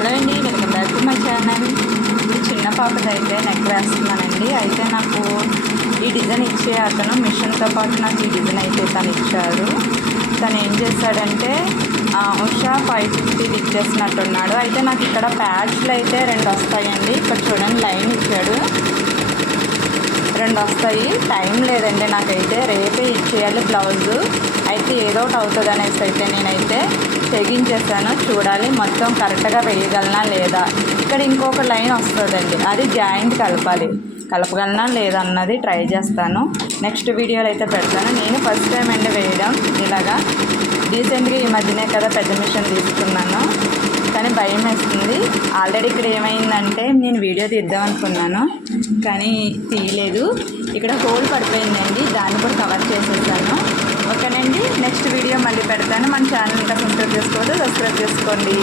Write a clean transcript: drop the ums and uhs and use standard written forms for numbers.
Hello అండి, welcome back to my channel. ఈ చిన్న పాపదైతే నెక్ వేస్తున్నానండి. అయితే నాకు ఈ డిజైన్ ఇచ్చే అతను మిషన్తో పాటు నాకు ఈ డిజైన్ అయితే తను ఇచ్చారు. తను ఏం చేశాడంటే ఉషా 550 ఇచ్చేసినట్టున్నాడు. అయితే నాకు ఇక్కడ ప్యాచ్లు అయితే 2 వస్తాయండి. ఇక్కడ చూడండి లైన్ ఇచ్చాడు, 2 వస్తాయి. టైం లేదండి నాకైతే, రేపే ఇచ్చేయాలి బ్లౌజు. అయితే ఏదో ఒకటి అవుతుంది అనేసి అయితే నేనైతే తెగించేసాను. చూడాలి మొత్తం కరెక్ట్గా వేయగలనా లేదా. ఇక్కడ ఇంకొక లైన్ వస్తుందండి, అది జాయింట్ కలపగలనా లేదా అన్నది ట్రై చేస్తాను. నెక్స్ట్ వీడియోలో అయితే పెడతాను. నేను ఫస్ట్ టైం అండి వేయడం ఇలాగా. రీసెంట్గా ఈ మధ్యనే కదా పెద్ద మిషన్ తీసుకున్నాను, కానీ భయం వేస్తుంది. ఆల్రెడీ ఇక్కడ ఏమైందంటే నేను వీడియో తీద్దాం అనుకున్నాను కానీ తీయలేదు. ఇక్కడ హోల్ పడిపోయిందండి, దాన్ని కూడా కవర్ చేసేసాను. ఓకేనండి, నెక్స్ట్ వీడియో మళ్ళీ పెడతాను. మన ఛానల్ ఇంకా సబ్స్క్రైబ్ చేసుకోండి.